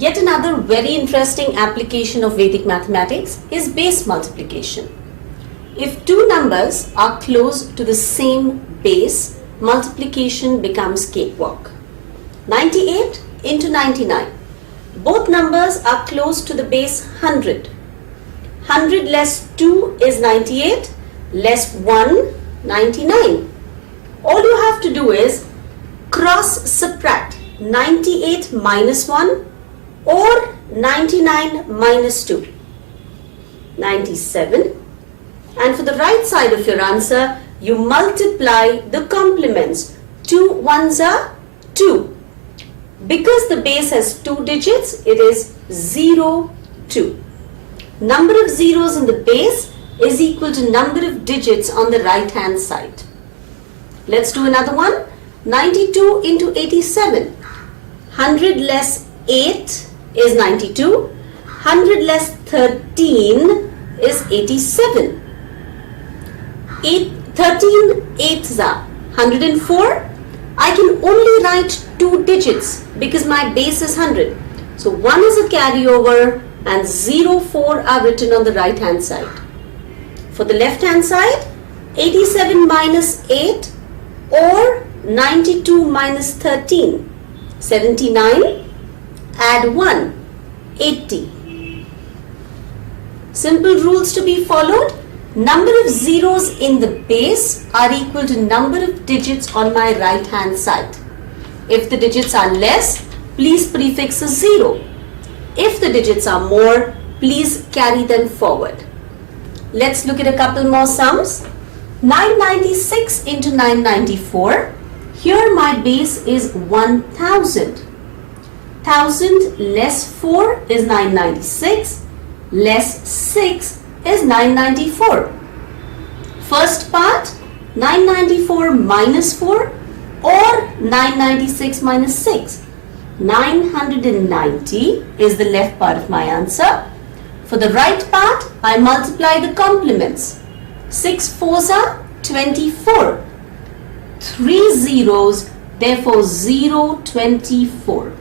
Yet another very interesting application of Vedic mathematics is base multiplication. If two numbers are close to the same base, multiplication becomes cakewalk. 98 into 99. Both numbers are close to the base 100. 100 less 2 is 98, less 1, 99. All you have to do is cross subtract 98 minus 1 or 99 minus 2. 97. And for the right side of your answer, you multiply the complements. 2 ones are 2. Because the base has 2 digits, it is 0, 2. Number of zeros in the base is equal to number of digits on the right hand side. Let's do another one. 92 into 87. 100 less 8 is 92. 100 less 13 is 87. 13 8s are 104. I can only write 2 digits because my base is 100. So 1 is a carryover and 0, 4 are written on the right hand side. For the left hand side, 87 minus 8 or 92 minus 13. 79, add 1, 80. Simple rules to be followed. Number of zeros in the base are equal to number of digits on my right hand side. If the digits are less, please prefix a 0. If the digits are more, please carry them forward. Let's look at a couple more sums. 996 into 994. Here my base is 1000. 1000 less 4 is 996. Less 6 is 994. First part, 994 minus 4 or 996 minus 6. 990 is the left part of my answer. For the right part, I multiply the complements. 6 4s are 24. 3 zeros, therefore 0, 24.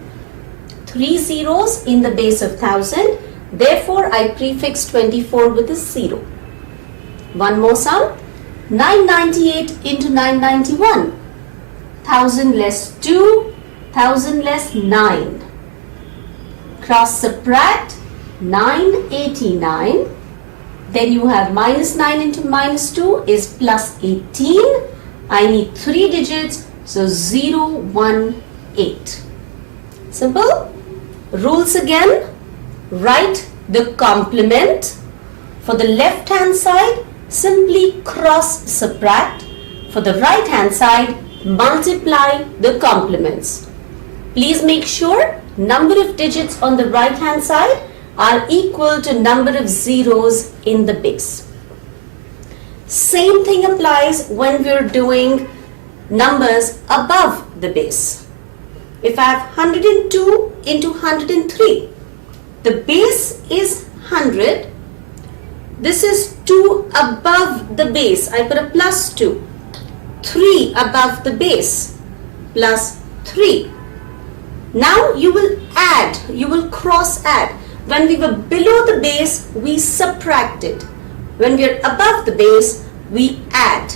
3 zeros in the base of 1000. Therefore, I prefix 24 with a 0. One more sum. 998 into 991. 1000 less 2, 1000 less 9. Cross subtract 989. Then you have minus 9 into minus 2 is plus 18. I need 3 digits, so 0, 1, 8. Simple. Rules again. Write the complement. For the left hand side, simply cross subtract. For the right hand side, multiply the complements. Please make sure number of digits on the right hand side are equal to number of zeros in the base. Same thing applies when we're doing numbers above the base. If I have 102 into 103, the base is 100. This is 2 above the base. I put a plus 2. 3 above the base plus 3. Now you will add, you will cross add. When we were below the base, we subtracted. When we are above the base, we add.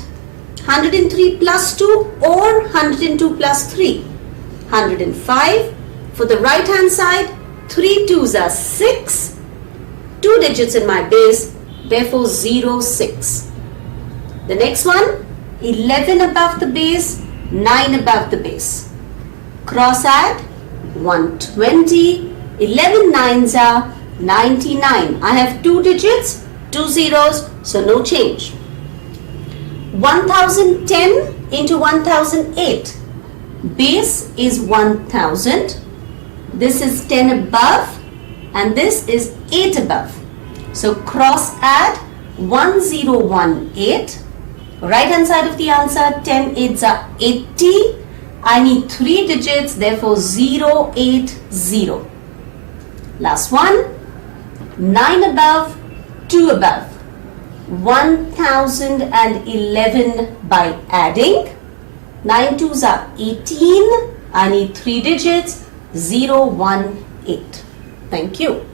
103 plus 2 or 102 plus 3. 105. For the right hand side, 3 2s are 6. 2 digits in my base, therefore 0, 6. The next one, 11 above the base, 9 above the base. Cross add, 120. 11 9s are 99. I have 2 digits, 2 zeros, so no change. 1010 into 1008. Base is 1000. This is 10 above and this is 8 above. So cross add 1018. Right hand side of the answer, 10 8s are 80. I need 3 digits, therefore 080. Last one, 9 above, 2 above. 1011 by adding. 9 2s are 18. I need 3 digits, 018. Thank you.